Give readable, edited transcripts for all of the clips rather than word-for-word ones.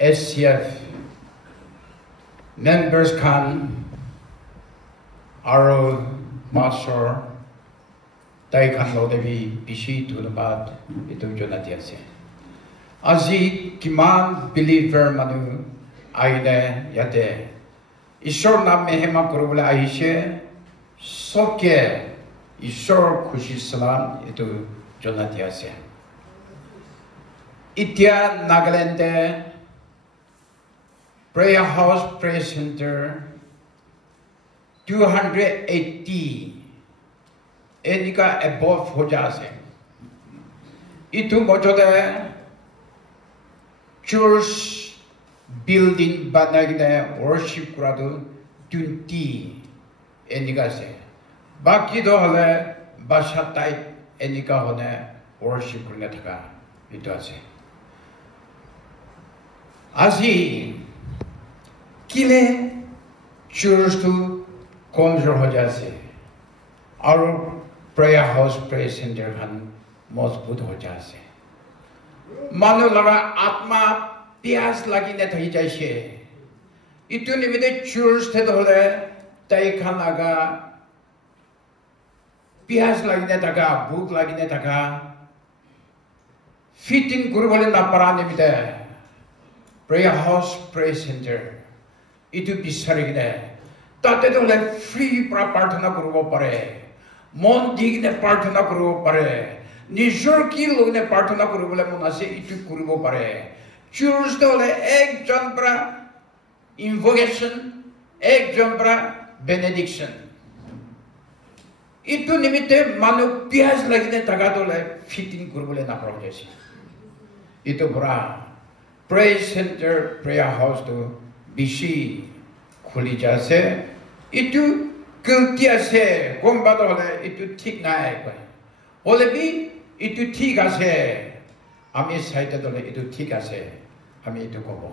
SCF members kan aro master dai kan lo devi bishi tunabat itu jonatiase azi kiman believer manu aine yate ishor nam mehema korobole aishe soke ishor khushi salam itu jonatiase Itya Nagaland Prayer House Prayer Center 280 enika above ho jase itu mojode church building banagine worship kuradu 20 enika se baki do hole basha type enika hone worship kurne thaka itu ase Azi kile church to conjure ho jase aur prayer house prayer center khan मजबूत हो जासे मानो लगा आत्मा प्यास लगी ने थई जाइसे इतु निमित्ते चर्च थे दोले तई खान लगा प्यास लगी ने तका भूख लगी ने तका फिटिंग गुरुबले ना परा निमित्ते prayer house prayer center itu bisarigine tate दोले फ्री प्रार्थना करबो पारे मन दिगने प्रार्थना करबो पारे निजर की लोगने प्रार्थना करबोले मन आसे इतु करबो पारे चर्च दोले एक जन प्रा invocation एक जन प्रा benediction itu निमित्ते मानो प्यास लगिने तका दोले फिटिंग करबोले ना परा जैसे itu bra prayer center prayer house to bishi khuli jase itu kultia se gombado hole itu thik na hai hole bi itu thik ase ami saite dole itu thik ase ami itu kobo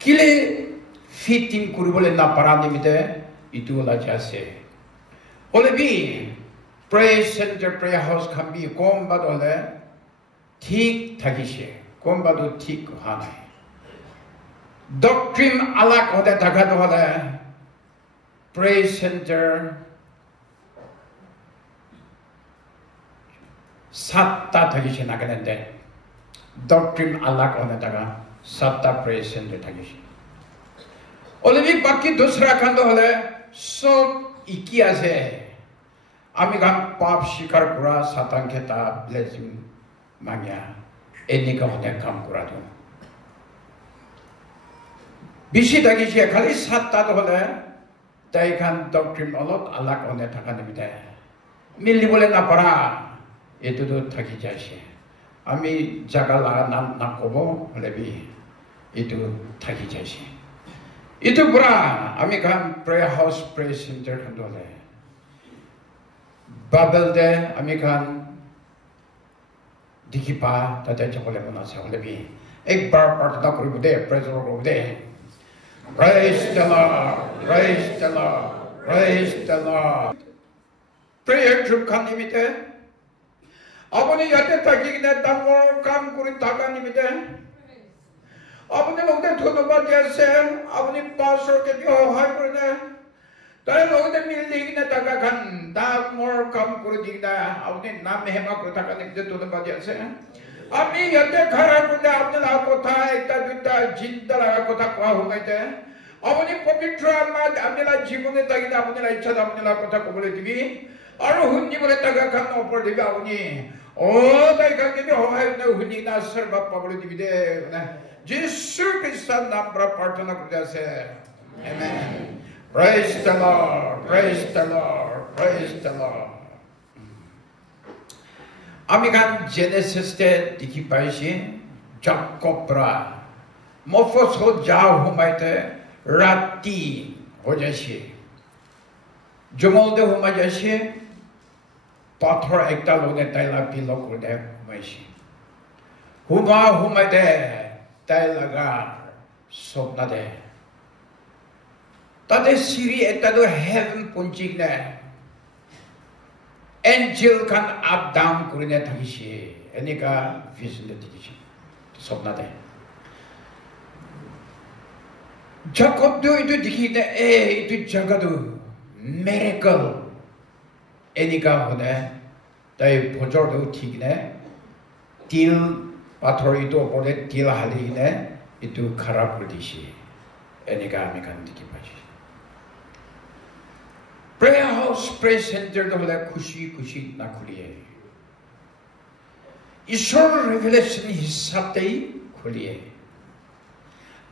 kile fitting kuribole na parani mite itu la jase hole bi prayer center prayer house can be gombado hole thik thakise gombado thik hana doctrine alak hote thakado hole prayer center satta thakise naganende doctrine alak hote thaka satta prayer center thakise olebi baki dusra khando hole sob iki ase ami gan pap shikar kura satan kheta blessing mangya enika hote kam kura do bishi thakise khali satta hole তাই খান doctrine অলপ আলাক অনে থাকা নিমিতে মিলিবলে না পারা এটো তো থাকি যাইছে আমি জায়গা লাগা নাম না কব হলেবি এটো থাকি যাইছে এটো পুরা আমি খান প্রেয়ার হাউস প্রেয়ার সেন্টার খান দলে বাবেল দে আমি খান দেখি পা তাতে চলে মন আছে হলেবি একবার প্রার্থনা করব দে প্রেজ করব দে Praise the Lord, praise the Lord, praise the Lord. Prayer group kan nimite. Apni yate thakine tamor kam kuri thaka nimite. Apni logde dhonobad jese apni pastor ke bi hoy korne. Tai logde mil digine thaka khan tamor kam kuri digna apni nam mehma kuri thaka nimite dhonobad jese. আপনি ইয়াতে খারাপ করলে আপনার কথা একটা দুইটা চিন্তা লাগা কথা কোয়া হুমাইতে আপনি পবিত্র আত্মা আপনার জীবনে তাগিলে আপনার ইচ্ছা আপনার কথা কবলে দিবি আর হুন্নি বলে টাকা খান অপর দিবি আপনি ও তাই কাকে হয় না হুন্নি না সর্ব পাবলে দিবি দে যিশু খ্রিস্টের নাম প্রার্থনা করতে আছে amen praise the Lord praise the Lord praise the Lord আমি গান জেনেসিসতে দেখি পাইছি জাকবরা মফস হো যাও হুমাইতে রাতি হো যাইছে জমলদে হুমাই যাইছে পাথর একটা লগে তাইলা পিলো করে হুমাইছে হুমাই দে তাই লাগা স্বপ্ন দে তাদের সিঁড়ি একটা তো হেভেন পৌঁছিক না Angel kan up down kurine thakise enika vision de dikise sopna de Jacob-do itu dikita itu jagadu miracle. Enika hone dai bojordo tigine deal pathorido bole deal haline itu kharab kurdishi. Enika ami kan dikipashi. Prayer house prayer center do bole खुशी na खुलिए. ईश्वर revelation हिसाबते खुलिए.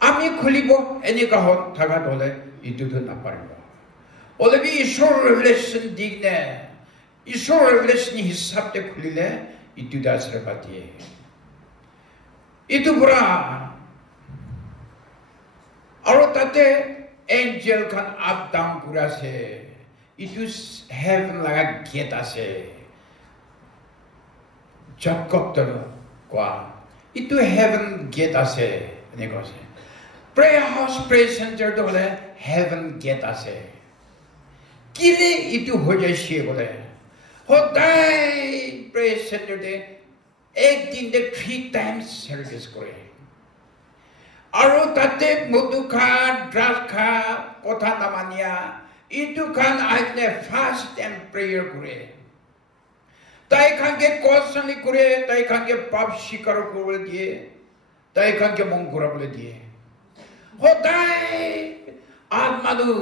आमी खुलिबो Aneka हो थागा दोले इदुदु ना पारिबो. ओलेबी ईश्वर revelation दिगने ईश्वर revelation हिसाबते खुलिले इदुदा सरबातिए. इदु बुरा और ताते angel kan up down kurase. Itu heaven laga get ase. Jacob ter kwa. Itu heaven get ase. Enika se. Prayer house, prayer center to बोले heaven get ase. किले इतु हो जाए शे बोले. होता है prayer center दे एक दिन दे 3 times service करे. आरो ताते मुदुखा, ड्राखा, कोथा नमानिया इतु खान आइने fast and prayer करे. ताई खान के कोसनी करे, ताई खान के पाप शिकार को बोले दिए, ताई खान के मंगुरा बोले दिए. होता है आत्मादु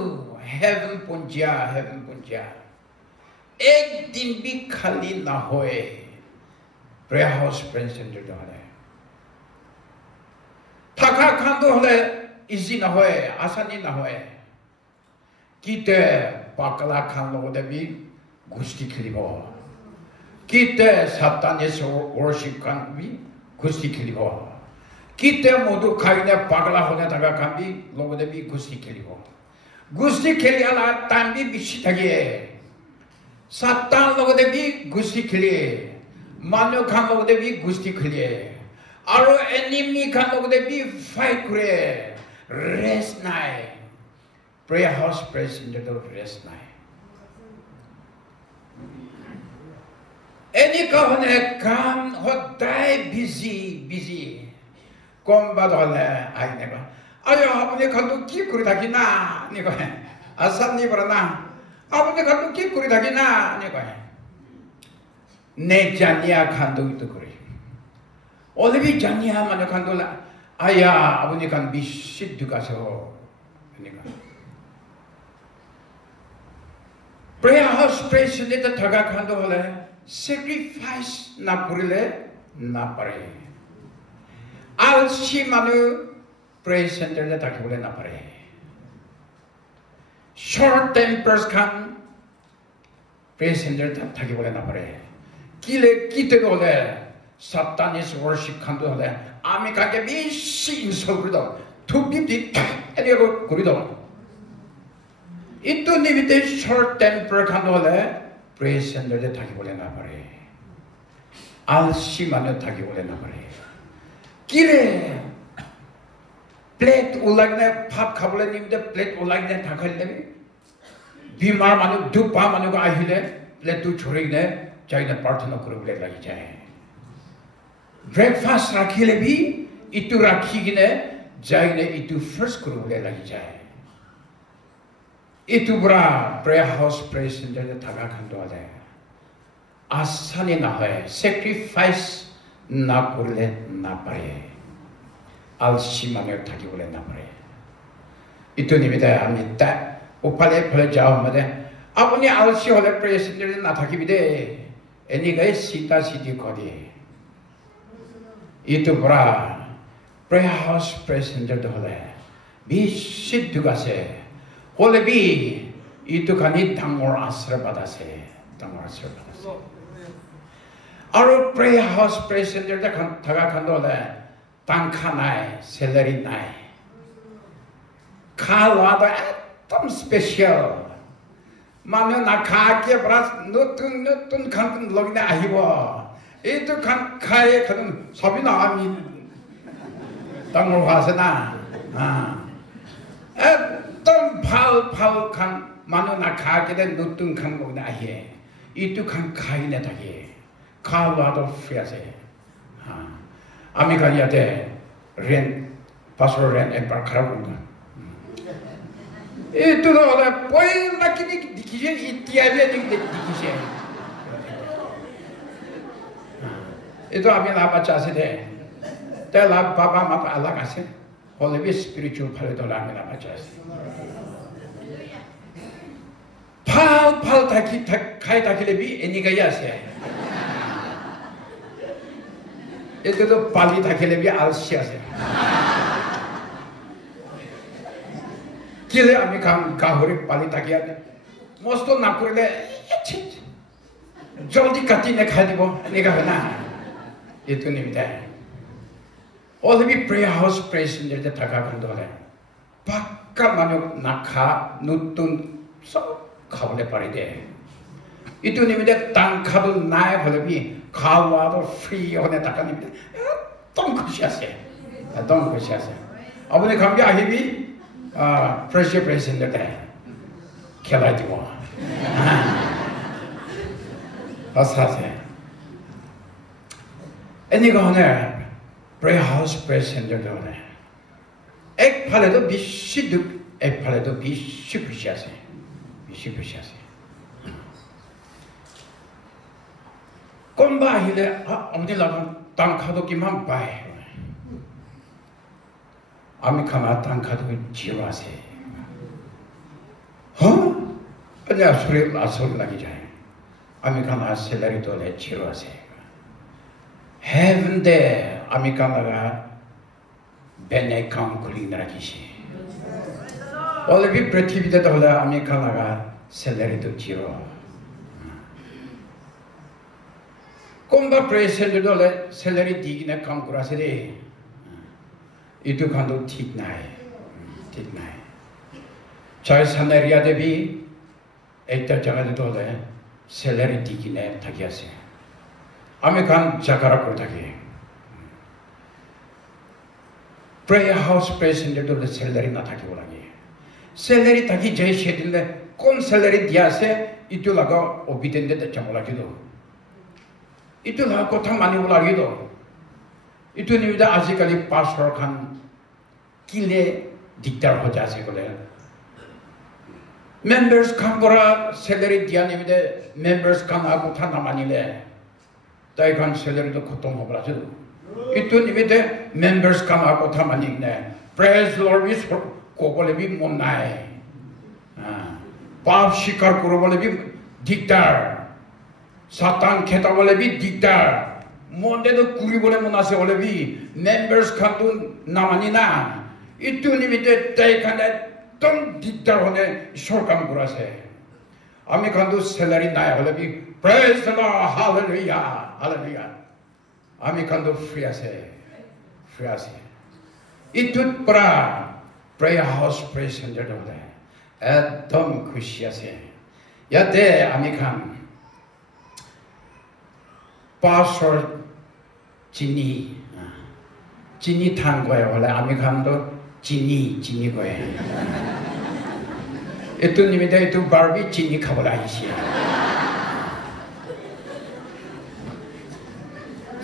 heaven पुंजिया एक दिन भी खाली ना होए prayer house prayer center जो है थाका खांदो होले इजी ना होए आसानी ना होए किते पाकला खान लोगों दे भी गुस्ती खिलिबो किते साताने से worship खान भी गुस्ती खिलिबो किते मोदु खाइने पागला होने तका खांबी लोगों ने भी गुस्ती खेली हो गुस्ती खेली आला तांबी बिशी थगे सातान लोगों ने भी गुस्ती खेली मानो खान लोगों ने भी गुस्ती खेली आरो एनिमी खान लोगों ने भी फाइट करे रेस्ट नाइ prayer house prayer center तो रेस्ट नाइ एनी का होने काम होता है busy कौन बात वाला है आई ने कहा अरे आपने खानों की कुरी था कि ना ने कहा आसान नहीं पड़ा ना आपने खानों की कुरी था कि ना ने कहा ने जानिया खानों तो कुरी और भी जानिया मानो खानों ला आया आपने खान बिशित दुका से हो ने कहा prayer house prayer center तो थका खानों वाला sacrifice ना कुरी ले ना पड़े आलसी मानु prayer center ले ताकि बोले ना पड़े short tempers Khan prayer center ताकि बोले ना पड़े किले किते बोले Satanist worship खान तो बोले आमी काके भी सीन सो करिदो थुपी एने को करिदो इतो निमित्ते short temper खान तो बोले prayer center ले ताकि बोले ना पड़े आलसी मानु ताकि बोले ना पड़े किरे प्लेट उलागने भाप खाबले निमित्ते प्लेट उलागने थाखाले बीमार मानु दुपा मानु को आहिले प्लेट तू छोड़िने जाइने प्रार्थना करबले लागि जाए ब्रेकफास्ट राखिले भी इतु राखिगिने जाइने इतु फर्स्ट करबले लागि जाए इतु ब्रा प्रेयर हाउस प्रेयर सेंटर थाका खंदो आले आसानी ना है सैक्रिफाइस ना करले ना पाए आलसी माने थाकी बोले ना पाए इतो निमित्ते आमी ता उपाले फले जाओ मदे अपनी आलसी होले प्रेयर सेंटर ना थाकी बिदे एनी गए सीता सीधी कोदी इतो ब्रा प्रेयर हाउस प्रेयर सेंटर होले बि सिद्धुगा से होले बि इतो कानी 당or आशीर्वाद से 당or आशीर्वाद और prayer house prayer center 때 다가 간도래 땅카 나이 셀러리 나이 칼와도 좀 스페셜 마면 나 가게 브라스 너뜬 칸뜬 로기네 아히고 이또 칸 카에 가는 섭이 나미 땅을 화서나 좀 팔 칸 마면 나 가게 된 너뜬 칸 로기네 아히 이또 칸 카이네 다게 칼와도 피아세 아미가니아데 렌 파스로 렌 엠파카라군가 itu oleh poin lagi ni dikisah itiarnya ni dikisah. Itu kami lah baca sih. Telah bapa mata Allah kasih. Oleh spiritual pada tu kami lah baca sih. Pal taki kai taki lebih ini gaya sih. Itu tu pali taki lebih alsia sih. Kile kami kan kahuri pali taki ada. Mosto nak kurle, jodi katine khai dibo, ini kahana. Itu ni betul. Oleh prayer house present jadi thaka kandole. Pakka manu nakha nutun so khabole pari de. Itu ni betul tangkadu naik oleh kawa tu free oleh thaka ni betul. Tong khusyase, tong khusyase. Abune kami ahibi fresh present jadi खेला दिवो असहासे एनिगोने pray house present जगोने एक फाले तो बिशी दुख एक फाले तो बिशी खुशियासे कोंबा हिले अमने लागन तांखादो किमान बाय आमी खाना तांखादो जीवासे हाँ? अरे असुर लगी जाए। अमेरिकन आज सैलरी तो ले चिरो से। हेवन दे अमेरिकन लगा बेने काम कुली नरकीशी। और भी पृथ्वी दे तो ले अमेरिकन लगा सैलरी तो चिरो। कौन बा प्रेसिडेंट तो ले सैलरी दिखने काम करा से दे। इतु खानों ठीक ना है। चाहे सनेरिया दे भी एक जगह दे तो ले सैलरी दिखने थकिया से अमेरिकन जगह को थकी प्रेयर हाउस प्रेसिडेंट तो ले सैलरी ना थकी बोलेंगे सैलरी थकी जय शेड्यूल ले कौन सैलरी दिया से इतु लगा ओबिडेंट दे चमोला की दो इतु लगा को था मानी बोला की दो इतु निविदा आजकल पासवर्ड खान किले दिक्कत हो जाए बोले members kan kora salary dia ni mide members kan aku thana manile tai kan salary to khatam ho bra chu itu ni mide members kan aku thana manile praise lord is ko bole bi mon nai paap shikar koro bole bi diktar satan kheta bole bi diktar monde to kuri bole mon ase bole bi members kan tu namani na itu ni mide tai kan तम दिक्कत होने शोर काम करा से आमी खानदो salary नाय होले भी प्रेज द लॉर्ड हालेलुया आमी खानदो फ्री आसे इतुत परा प्रेयर हाउस प्रेजेंट जड होले एकदम खुशी आसे याते आमी खान पासर चिनी थान गए होले आमी खानदो चीनी को है इतु निमित्त इतु बारबी चीनी खाबला इसी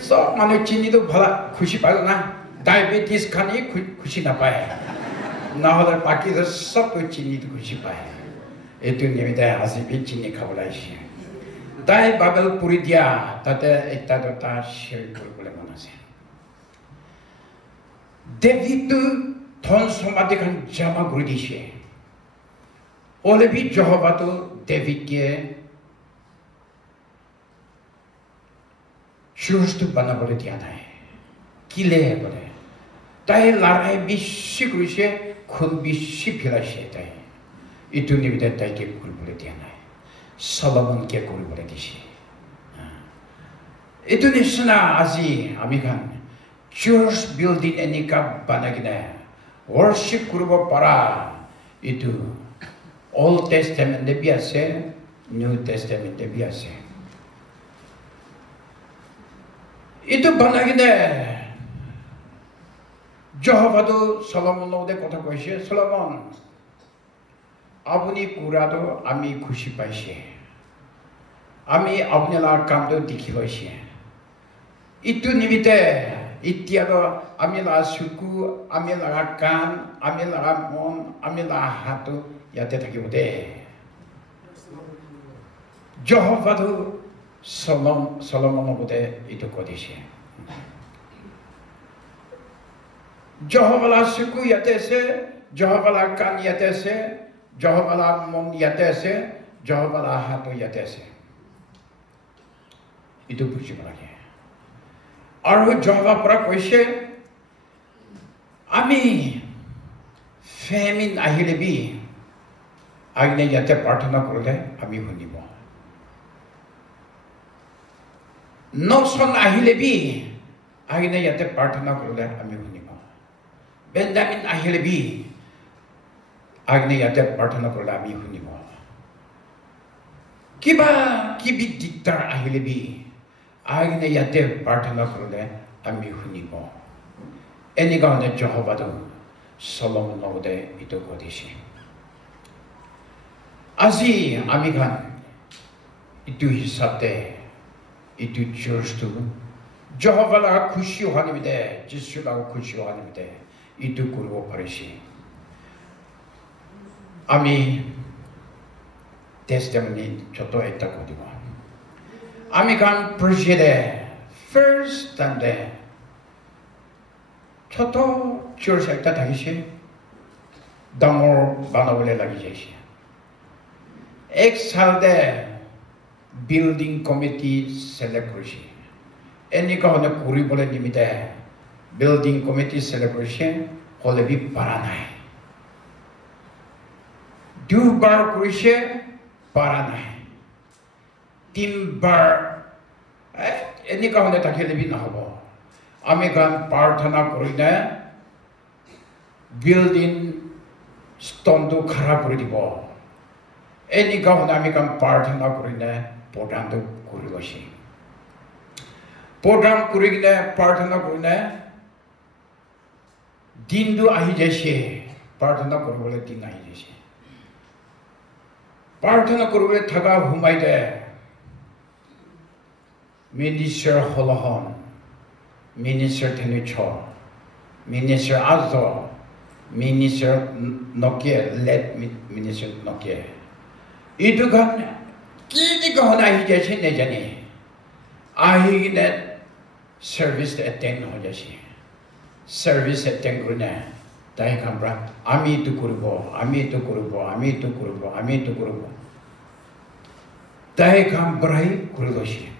सब माने चीनी तो भला खुशी पाएगा ना डायबिटीज खाने खुशी ना पाए ना होले बाकी तो सब तो चीनी तो खुशी पाए इतु निमित्त आसी भी चीनी खाबला इसी दाई बाबल पूरी दिया ताते एक ता शेयर कर बोले मना से डेविड 돈 소마디간 자마 그르디시 올레비 저하바도 데비게 슈스트 바나버레 디아나에 길레 버레 ताई लाराय बिशी गुरुशे खुद बिशी फिराशे ताई इतुनी बिदे ताई के कुल बोले दिया ना सलोमन के कुल बोले दिशी इतुनी सुना आजी अमिकान चर्च बिल्डिंग एनिका बनागिने वर्शिप ग्रुप परा इतु ओल्ड टेस्टामेंट दे बियासे न्यू टेस्टामेंट दे बियासे इतु बनागिने যহোবা도 সলোমনকে কথা কইছে সলোমন আপনি কুরাতো আমি খুশি পাইছি আমি আপনার কামটো দেখি লইছি ইতু নিমিতে ইতিয়াতো আমি লা সুকু আমি লাগা কান আমি লাগা মন আমি লাগা হাত 야때 타기보대 저호바도 솔로몬보대 이도 거디시 저호바라 스쿠 야때세 저호바라 간 야때세 저호바라 몸 야때세 저호바라 하도 야때세 이도 부지런하게 আর জবা পরা কইছে আমি ফেমিন আহিলে বি আইনে যাতে প্রার্থনা করলে আমি শুনিব নসন আহিলে বি আইনে যাতে প্রার্থনা করলে আমি শুনিব বেঞ্জামিন আহিলে বি আইনে যাতে প্রার্থনা করলে আমি শুনিব কিবা কিবি দিগদার আহিলে বি আইনে ইয়াতে প্রার্থনা করলে আমি শুনিব এনে কারণে যহোবাদো সলোমন লগতে ইটো ঘটিছে আজি আমি গান ইটো হিসাবে ইটো চার্চটো যহোবালা খুশি হওয়া নিমিত্তে যিশুলাও খুশি হওয়া নিমিত্তে ইটো কৰিব পাৰিছে আমি টেস্টিমনি ছোট একটা কৰিব আমি গান প্ৰেসিডে ফাৰ্স্ট টাইমে ছোট চাৰ্চ একটা থাকিছে ডাঙৰ বানাবলে লাগি যাইছে এক সালতে বিল্ডিং কমিটি সিলেক্ট কৰিছে এনেকুৱা হলে কৰিবলৈ নিমিত্তে বিল্ডিং কমিটি সিলেক্ট কৰিছে হলে বি পাৰা নাই দুবাৰ কৰিছে পাৰা নাই তিনবাৰ এনেকুৱা হলে থাকিলে বি নহব আমি গান প্ৰাৰ্থনা কৰিলে বিল্ডিং স্তম্ভটো খাৰা কৰি দিব এনেকুৱা হলে আমি গান প্ৰাৰ্থনা কৰিলে প্ৰদানটো কৰি লৈছে প্ৰদান কৰি কিনে প্ৰাৰ্থনা কৰিলে দিনটো আহি যাইছে প্ৰাৰ্থনা কৰিবলৈ দিন আহি যাইছে প্ৰাৰ্থনা কৰিবলৈ থকা সোমাইতে Minister Holohan, Minister Tenucho, Minister Azo, Minister Nokia, led Minister Nokia. Itu kan kita kau nak hijau sini jadi, akhirnya service attend ho jadi, service attend guna, dah kampra, ami itu kurbo, ami itu kurbo, ami itu kurbo, ami itu kurbo, dah kampra kurbo sih.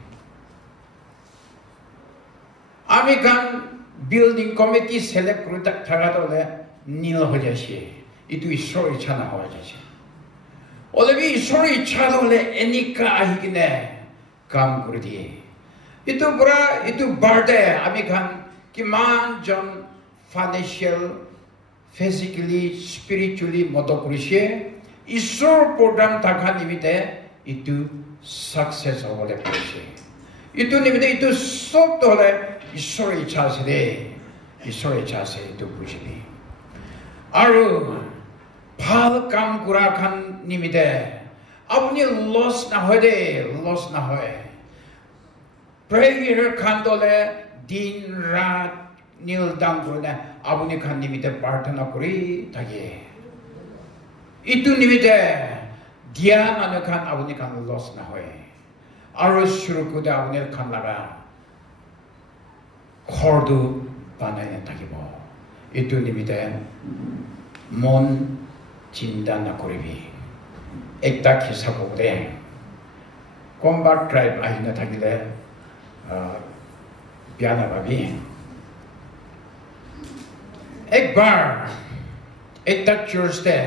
আমি গান building committee select করে থাকাতে নীল হয়ে যাচ্ছে ইটো ঈশ্বৰৰ ইচ্ছা না হয়ে যাচ্ছে অলৰেডি ঈশ্বৰৰ ইচ্ছা হলে এনেকা আহি কিনে কাম করে দিয়ে ইটো পুরা ইটো বার্থডে আমি গান কিমান জন ফাইনেন্সিয়াল ফিজিক্যালি স্পিরিচুয়ালি মত কৰিছে ঈশ্বৰ প্ৰদান থাকা নিমিত্তে ইটো সাকসেস হবলে কৰিছে ইটো নিমিত্তে ইটো সব হলে ঈশ্বৰেৰ ইচ্ছা আছে দে ঈশ্বৰেৰ ইচ্ছা আছে এইটো বুঝিবি আৰু ভাল কাম কৰা খান নিমিত্তে আপুনি লছ নহয় দে লছ নহয় প্ৰেয়াৰ খান দলে দিন ৰাত নীল দান কৰে আপুনি খান নিমিত্তে প্ৰাৰ্থনা কৰি থাকে ইটো নিমিত্তে দিয়া মানুহ খান আপুনি খান লছ নহয় আৰু শুৰু কৰে আপুনি খান লাগা ঘৰটো বানাই থাকিব এইটো নিমিত্তে মন চিন্তা নকৰিবি একটা হিচাপ দে কোনোবা ট্ৰাইব আহি নাথাকিলে বেয়া নাপাবি একবাৰ একটা চাৰ্চতে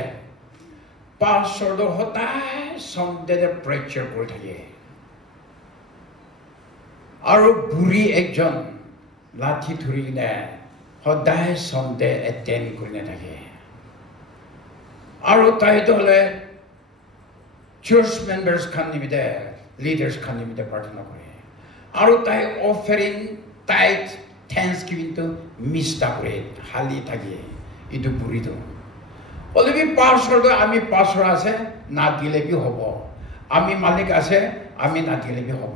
পাষ্টৰটো সদায় সন্দেহে প্ৰেচাৰ কৰি থাকে আৰু বুঢ়ী একজন লাঠি ধৰি কিনে সদায় সন্দেহ এটেণ্ড কৰি নাথাকে আৰু তাইতো হলে চাৰ্চ মেম্বাৰ্ছ খান নিমিত্তে লিডাৰ্ছ খান নিমিত্তে প্ৰাৰ্থনা কৰে আৰু তাই অফাৰিং টাইট থেংকছগিভিংটো মিছ কৰে হালি থাকে এইটো বুঢ়ীটো অলৰেডি পাছৰটো আমি পাছৰ আছে নাদিলে বি হ'ব আমি মালিক আছে আমি নাদিলে বি হ'ব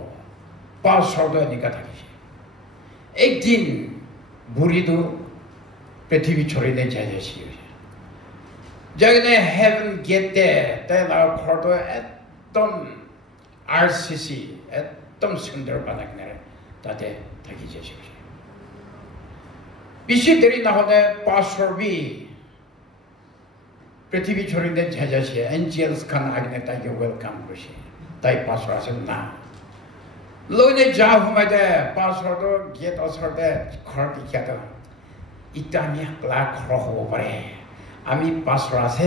পাছৰটো এনেকুৱা থাকিছে একদিন বুঢ়ীটো পৃথিৱী ছৰিলে যাই যাইছে 저기네 heaven get 때나 코도 했던 RCC 했던 순들 바닥네 다대 타기 제시고 미시들이 나오네 파스터비 पृथ्वी छोड़ने जैसे एंजेल्स खान आगे ताकि वेलकम करें ताई पासवर्ड से ना लोग ने जाओ हमारे पासवर्ड तो गेट असर दे खर दिखा तो इतना लाख खर हो पड़े आमी पासवर्ड से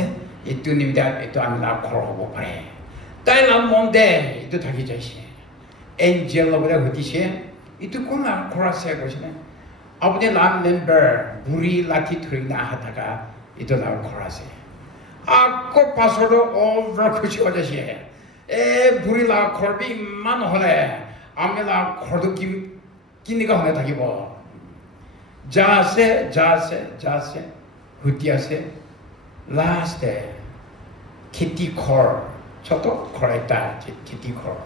इतु निम्दा इतु आमी लाख खर हो पड़े ताई लाम मोंडे इतु ताकि जैसे एंजेल लोग ने होती से इतु कौन लाख खर से कुछ ने अपने लाम मेंबर बुरी लाठी थोड़ी ना हाथा का इतु लाख खर से आपको पासवर्ड ओवर कुछ हो जाए ए बुरी ला खरबी मान होले आमेला खरदु किनिका होने ताकि वो जासे हुतिया से लास्ट है खेती खर छोटो खराइता खेती खर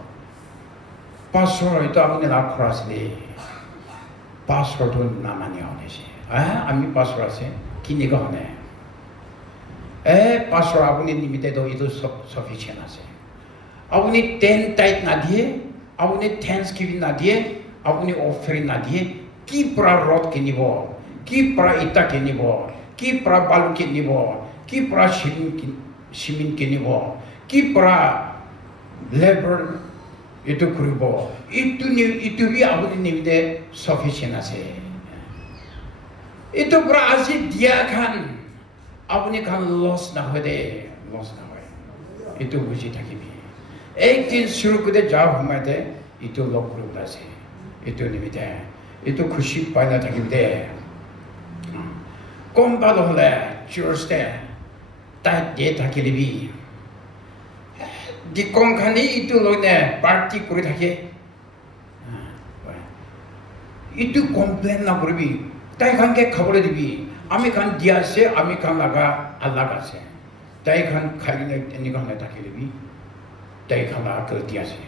पासवर्ड तो आपने ला खरासले पासवर्ड तो नामानी होने से आमी पासवर्ड से किनिका होने पासवर्ड आपने निमित्ते तो इधर सफिशिएंट है आपने 10 टाइट ना दिए आपने थैंक्सगिविंग ना दिए आपने ऑफरिंग ना दिए की प्रा रोड के निबो की प्रा इटा के निबो की प्रा बालू के निबो की प्रा सीमेंट के निबो की प्रा लेबर इतो करिबो इतो भी आपने निमित्ते सफिशिएंट है इतो प्रा आसी दिया खान आपने कहा लॉस ना हो दे लॉस ना हो इतो बुझी थकी भी एक दिन शुरू करते जाओ हमारे इतो लोग ग्रुप से इतो निमित्ते इतो खुशी पाना थकी दे कौन बात हो ले चर्च दे ताई दे थकी ले भी दिक्कत खाने इतो लोग ने पार्टी करे थके इतो कंप्लेन ना करे भी ताई खान के खबर दे भी आमी खान दिया से आमी खान लगा अल्लाह का से ताई खान खाली ने निकाल ने ताकि भी ताई खान लगा कर दिया से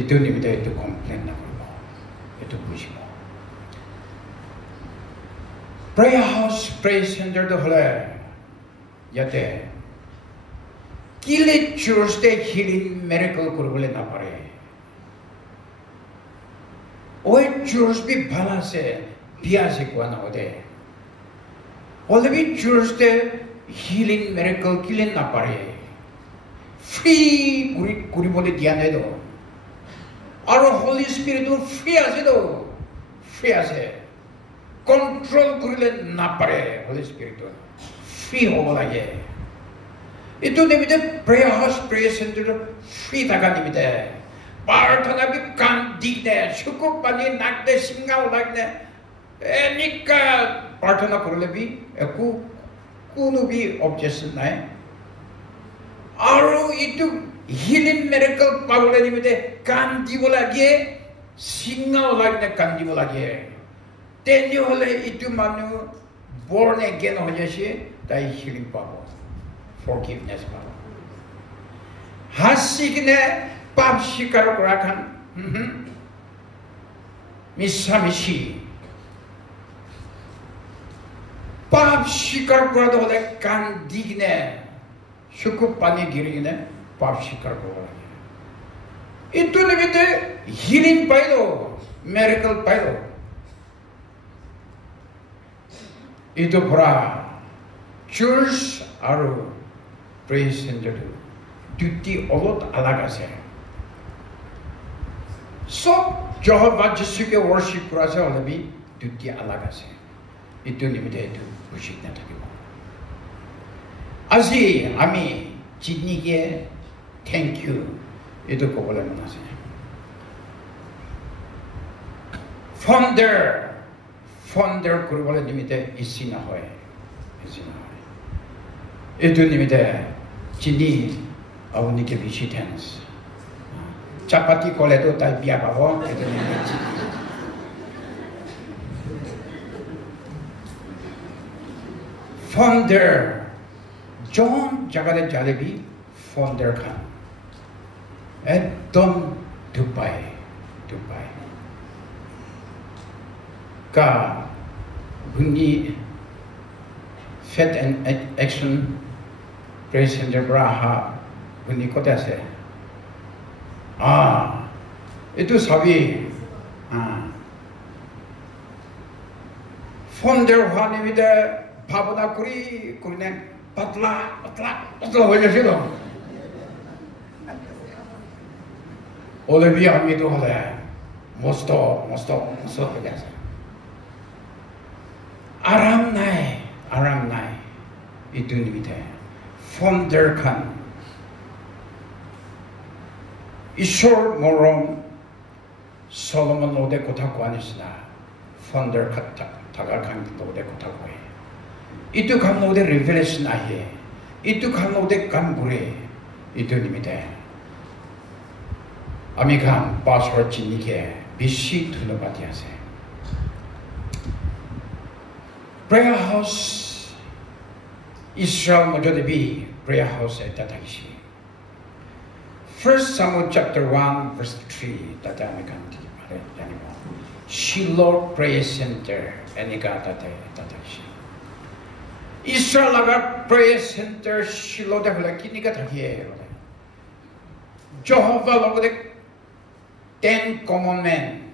इतो निमित्ते इतो कंप्लेन ना करो इतो बुझी लो प्रेयर हाउस प्रेयर सेंटर तो हले याते किले चर्च दे हीलिंग मिरेकल करो बोले ना पड़े ओए चर्च भी भला से बिया से कोई ना होते, और भी चर्च दे हीलिंग मिरेकल किले ना पड़े, फ्री कुरी बोले दिया नहीं दो, और होली स्पिरिट तो फ्री आसे, कंट्रोल कुरीले ना पड़े होली स्पिरिट तो फ्री हो बोला ये, इतो निमित्ते प्रेयर हाउस प्रेयर सेंटर तो फ्री तक निमित्ते, प्रार्थना भी कान दिखने, शुक्र पानी नाकते सिंगाव लगने एनिका प्रार्थना करले भी कोनो भी ऑब्जेक्शन नहीं और इतु हीलिंग मिरेकल पावले निमित्ते कान दिबो लागे सिंगाव लगने कान दिबो लागे तेनी होले इतु मानु born again हो जाए ताई हीलिंग पावो forgiveness पावो हासिकने पाप स्वीकार कराखान मिसामिसी पाप स्वीकार करा तो होले कान दिगने शुक्र पानी गिरिने पाप स्वीकार करा इतु निमित्ते हीलिंग पाइलो मिरेकल पाइलो इतो पूरा चर्च और प्रेयर सेंटर ड्यूटी अलग अलग है सब यहोवा जिसु के वर्शिप करा से वाले भी ड्यूटी अलग है इतो निमित्ते इतो वर्शिप नहीं था अजी हमें जितनी के थैंक यू इतो को बोले मना से फाउंडर करो बोले निमित्ते इसी ना होए इतो निमित्ते जितनी अवनी के विशिटेंस चापाती कोले तो ताई बिया बाबो इतो निमित्ते फाउंडर जॉन जगह जालेबी फाउंडर खान एकदम दुबई का bunyi faith and action praise center braha bunyi kota se itu sabi founder hani vida bhavana kuri kurine patla ho jase do Olivia mi to hole mosto ho jase aram nai itu nimite founder kan ishor morom Solomon lode kotaku anisna founder tagal kan lode kotaku itu kan lode revelation ahe itu kan lode kan gure itu nimite amikan password jinike bishi tulobati ase prayer house Israel mojodebi prayer house etatakishi First Samuel chapter 1 verse 3 tata amikan tikipare yanimo Shiloh prayer center enika tatakishi Israel laga prayer center Shiloh de hola kinika takiye Jehovah logode Ten Commandments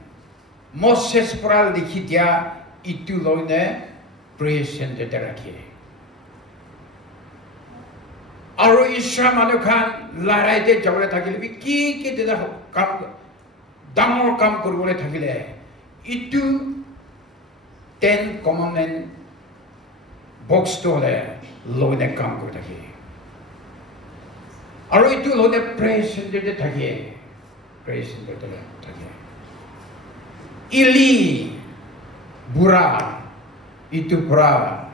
Moses pura likhi dia itu loine prayer center de rakhiye Aro Israel manukan larai de jawle thakile bi ki de kam dangor kam korbole thakile itu Ten Commandments box to le loine kam kor thakile Aro itu loine prayer center de thakile Praise in the Ili Bura itu pra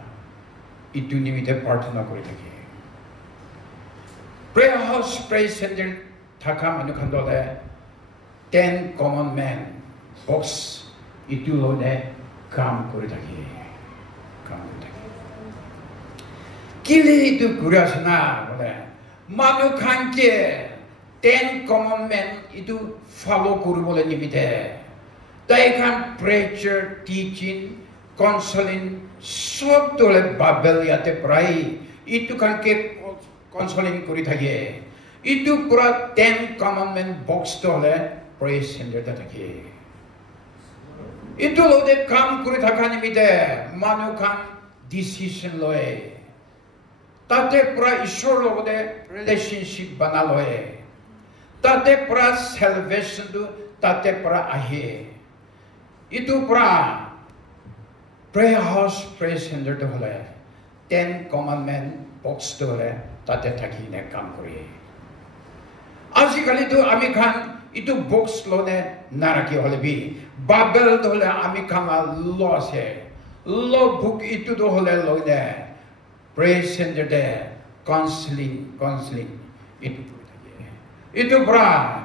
itu nimite partner kore thake prayer house praise center thaka manu khandole Ten Commandments box itu lone kam kore thake kili itu gurasna bole manu khanke Ten Commandments itu follow kuru boleh nimite. They can preacher, teaching, counseling, सब तोले Babel याते पराई itu kan ke counseling kuri thake. Itu pura Ten Commandments box tole praise center thake. Itu lode kam kuri thakani nimite manu kan decision loe. Tate pura ishor lode relationship banaloe. Tate pra salvation tu tate pra ahe itu pra prayer house prayer center tu hole Ten Commandments box tu hole tate thaki ne kam kori ajikali tu ami khan itu box lo ne naraki hole bi babel tu hole ami khan lo ase lo book itu tu hole lo ne prayer center de counseling itu bra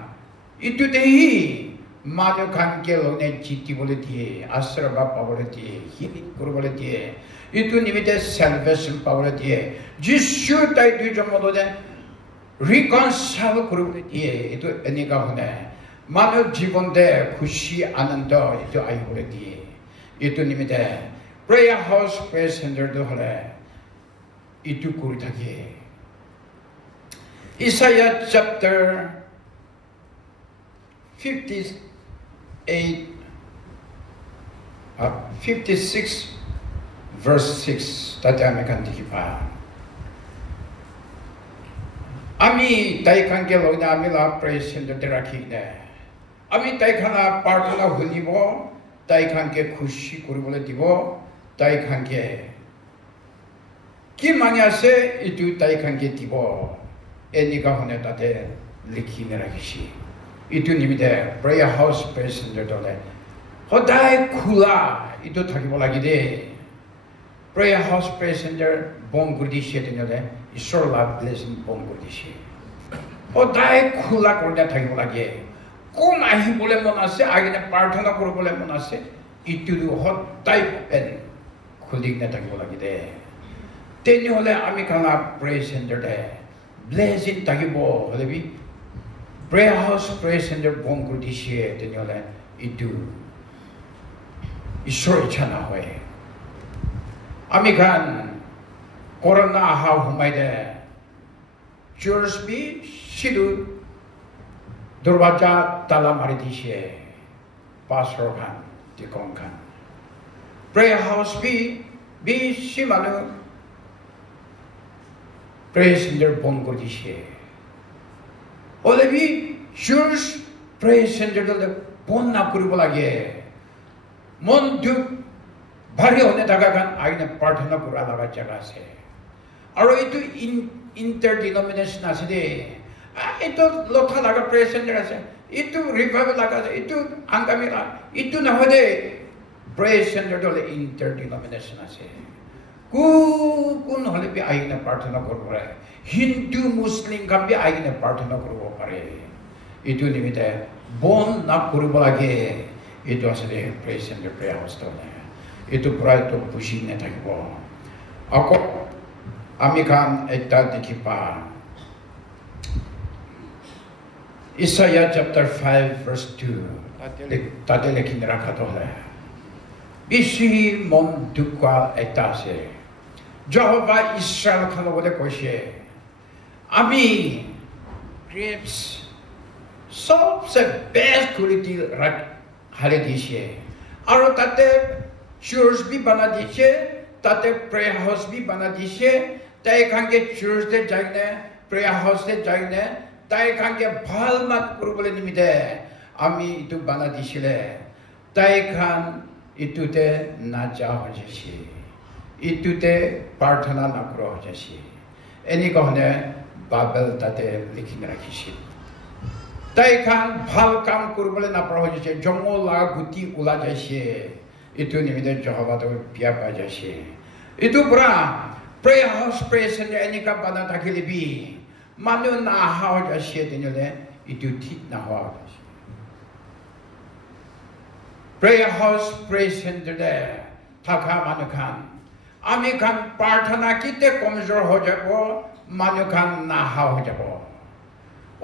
itu tehi manu kan ke lone chiti boleh tie asra bapa boleh tie hidup kuru boleh tie itu nimite salvation boleh tie jisu tai tu jomo do de reconcile kuru boleh tie itu enika hone manu jibon de khushi ananda itu ai boleh tie itu nimite prayer house prayer center do hole itu kuru thake Isaiah chapter 56 verse 6 tadi kami akan dikipas. Ami taikan ke loina ami la praise center terakhi ne. Ami taikana partner hulibo, taikan ke khushi kuribole dibo, taikan ke ki manyase itu taikan ke dibo. Enika hone tate likhi ne rakhishi itu nimite prayer house prayer center dole hodai khula itu thakibo lagide prayer house prayer center bom gurdishi denole ishor la blessing bom gurdishi hodai khula korda thakibo lage kon ahi bole mon ase agine prarthana koro bole mon ase itu hodai pen khulik na thakibo lagide teni hole ami kana prayer center de blessing tagibo holebi prayer house prayer center bom gurdishi denole itu ishor ichana hoye ami kan Corona how humide. Church be shidu. Durwaja tala maridishe. Pastor kan, dikong kan. Prayer house be shimanu. Praise in their bongodishe. Ole be church praise in their bon na kuribulage. Mon du bari hone dagagan aine parthana kuralaga jaga se. Aro itu interdenomination aside. Itu lokal laga praise in there ase. Itu revival laga ase. Itu angkami laga. Itu nahode praise in there dole interdenomination ase. Kun hole bi aine parthana kuribare. Hindu Muslim kan bi aine parthana kuribare. Itu nimite bon na kuribulage. Itu asli praise and prayer house tu ni. Itu pura itu pushing ni tak boleh. Aku, amikan ekta dikipa. Isaiah chapter 5 verse 2. Tadi lagi neraka tu le. Isi mon dukwa ekta se. Jehovah Israel kan boleh koshe. Ami grapes. सबसे best quality रख हाले दीजिए और ताते church भी बना दीजिए ताते prayer house भी बना दीजिए ताई खांगे church दे जाइने prayer house दे जाइने ताई खांगे भाल मत कुरुबले निमित्ते आमी इतु बना दीजिए ताई खान इतु ते नाचा हो जाए इतु ते प्रार्थना ना करो हो जाए ऐनी कहने बाइबल ताते लिखिने रखिए ताई खान भाल काम कुरुबले ना पढ़ो जैसे जंगला गुटी उला जैसे इतु निमित्ते जहावा तो पिया पा जैसे इतु पूरा prayer house prayer center Aneka बना था के लिए भी मानो ना हाव जैसे तेरे इतु ठीक ना हाव जैसे prayer house prayer center दे थाका मानो खान आमी खान प्रार्थना किते कमजोर हो जाओ मानो खान ना हाव हो जाओ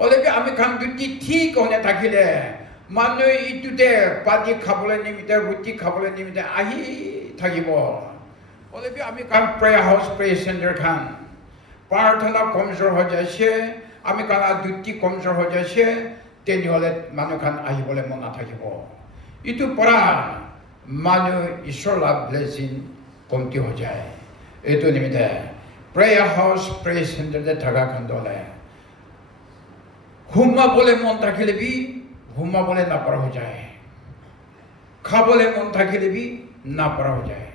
Oleh kami kan duti ti kau ni tak kile, mana itu deh padi kabulan ni minta ruti kabulan ni minta ahi tak ibo. Oleh kami kan prayer house prayer center kan, प्रार्थना कमजोर हो जाए, kami kan duti कमजोर हो जाए, teni oleh mana kan ahi boleh mana tak ibo. Itu para mana Israel blessing komti ho jaye. Itu ni minta prayer house prayer center deh thaga kan dole. हुम्मा बोले मन ताकिले भी हुम्मा बोले ना पर हो जाए खा बोले मन ताकिले भी ना पर हो जाए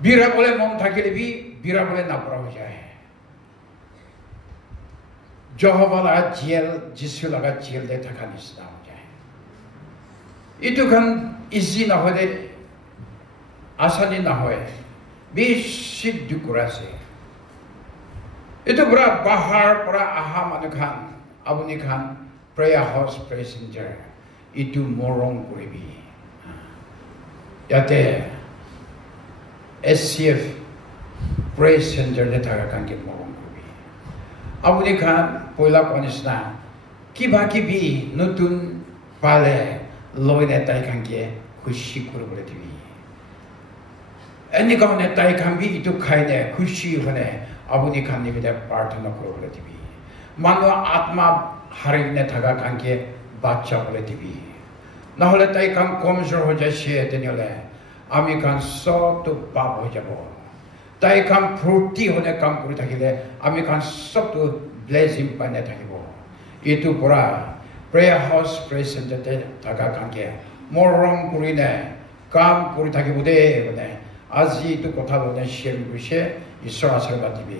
बीरा बोले मन ताकिले भी बीरा बोले ना पर हो जाए जहोवा जेल जिसु लगा जेल दे थका निस्ता हो जाए इतु kan इजी ना हो दे आसानी ना होए basic दुकुरासे Itu berapa bahar para aham anukan, abunikan prayer house prayer center itu morong kuribi. Yate SCF prayer center le tagakan ke morong kuribi. Abunikan poila konisna kiba kibi nutun pale loine tagakan ke kushi kurubule tibi. Eni kau ne tagakan bi itu kaine kushi hone. 아버님 간님이다 파트너 그러블레 TV 만노 아त्मा हरिने थगा Kanke बादशाह बोले TV ना होले ताई काम कमजोर हो जाए तेनियोले आमी कान सब तो पाप हो जाबो ताई काम फ्रूटी होने काम करी थाकिले आमी कान सब तो ब्लेसिंग पाने थाकिबो इतु पूरा प्रेयर हाउस प्रेयर सेंटर ते थगा कांके मोरम कुरिने काम करी थाकिबोदे बने आज इतु कथा बोले शेयर विषय ईश्वर आशीर्वाद दिबे